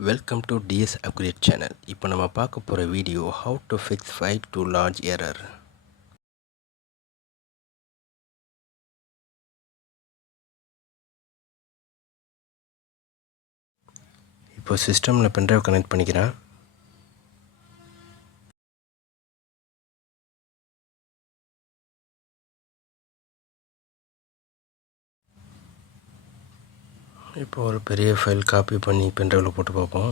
Welcome to DS Upgrade channel. இப்போ நம்ம பார்க்க போகிற video how to fix file to large error. இப்போ சிஸ்டமில் பென்ட்ரைவ் கனெக்ட் பண்ணிக்கிறேன். இப்போ ஒரு பெரிய ஃபைல் காப்பி பண்ணி பென்ட்ரைவில் போட்டு பார்ப்போம்.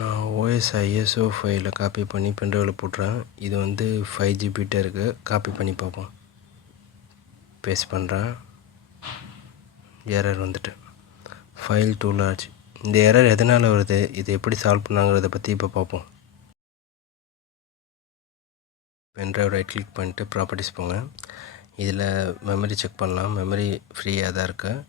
நான் OS ISO ஃபைலை காப்பி பண்ணி பென்ட்ரைவில் போட்டுறேன். இது வந்து 5 GB இருக்குது. காப்பி பண்ணி பார்ப்போம். பேஸ்ட் பண்ணுறேன். எரர் வந்துட்டு ஃபைல் டூ லார்ஜ். இந்த எரர் எதனால் வருது, இது எப்படி சால்வ் பண்ணாங்கிறத பற்றி இப்போ பார்ப்போம். பென்ட்ரைவ் ரைட் கிளிக் பண்ணிட்டு ப்ராப்பர்ட்டிஸ் போங்க. இதில் மெமரி செக் பண்ணலாம். மெமரி ஃப்ரீயாக தான் இருக்குது.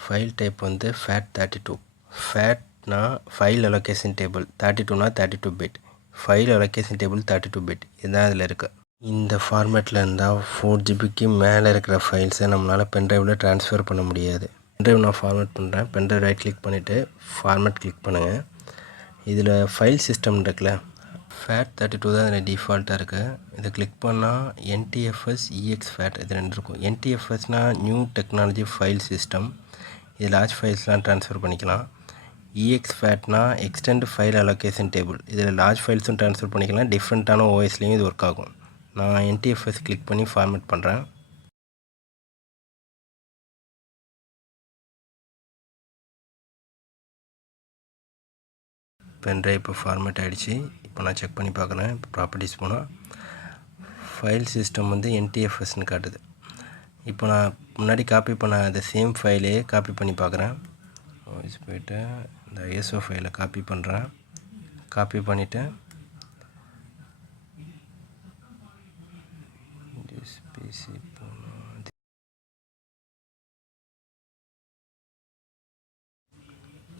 ஃபைல் டைப் வந்து FAT32. ஃபேட்னா ஃபைல் அலோகேஷன் டேபிள், 32னா 32 bit. File allocation table 32 bit, இதுதான் இதில் இருக்குது. இந்த ஃபார்மேட்டில் இருந்தால் 4 GBக்கு மேலே இருக்கிற ஃபைல்ஸை நம்மளால் பென்ட்ரைவில் ட்ரான்ஸ்ஃபர் பண்ண முடியாது. பென்ட்ரைவ் நான் ஃபார்மேட் பண்ணுறேன். பென்ட்ரைவ் ரைட் கிளிக் பண்ணிவிட்டு ஃபார்மேட் கிளிக் பண்ணுங்கள். இதில் ஃபைல் சிஸ்டம் இருக்குல்ல, FAT32 தான் இதில் டிஃபால்ட்டாக இருக்குது. இதை கிளிக் பண்ணால் NTFS EXFAT இது ரெண்டு இருக்கும். NTFSனால் நியூ டெக்னாலஜி ஃபைல் சிஸ்டம். இது லார்ஜ் ஃபைல்ஸ்லாம் ட்ரான்ஸ்ஃபர் பண்ணிக்கலாம். EXFATனா எக்ஸ்டெண்ட் ஃபைல் அலோகேஷன் டேபிள். இதில் லார்ஜ் ஃபைல்ஸும் ட்ரான்ஸ்ஃபர் பண்ணிக்கலாம். டிஃப்ரெண்ட்டான OSலேயும் இது ஒர்க் ஆகும். நான் NTFS கிளிக் பண்ணி ஃபார்மேட் பண்ணுறேன். பென்ட்ரைவ் இப்போ ஃபார்மேட் ஆகிடுச்சு. இப்போ நான் செக் பண்ணி பார்க்குறேன். இப்போ ப்ராப்பர்ட்டிஸ் போனால் ஃபைல் சிஸ்டம் வந்து NTFSன்னு காட்டுது. இப்போ நான் முன்னாடி காப்பி பண்ண அந்த சேம் ஃபைலே காப்பி பண்ணி பார்க்குறேன். போய்ட்டு இந்த ISO ஃபைலை காப்பி பண்ணுறேன். காப்பி பண்ணிவிட்டு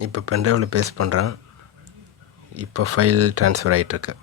இப்போ பென்ட்ரைவில் பேஸ்ட் பண்ணுறேன். இப்போ ஃபைல் ட்ரான்ஸ்ஃபர் ஆகிட்டுருக்கு.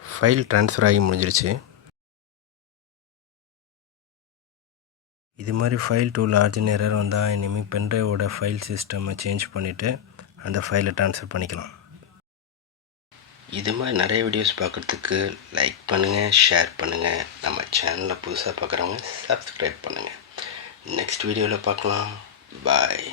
ஃபைல் ட்ரான்ஸ்ஃபர் ஆகி முடிஞ்சிருச்சு. இது மாதிரி ஃபைல் டூ லார்ஜ்னு எரர் வந்தால் இனிமேல் பென்ட்ரைவோட ஃபைல் சிஸ்டமை சேஞ்ச் பண்ணிவிட்டு அந்த ஃபைலை ட்ரான்ஸ்ஃபர் பண்ணிக்கலாம். இது மாதிரி நிறைய வீடியோஸ் பார்க்குறதுக்கு லைக் பண்ணுங்கள், ஷேர் பண்ணுங்கள். நம்ம சேனலை புதுசாக பார்க்குறவங்க சப்ஸ்கிரைப் பண்ணுங்கள். நெக்ஸ்ட் வீடியோவில் பார்க்கலாம். பாய்.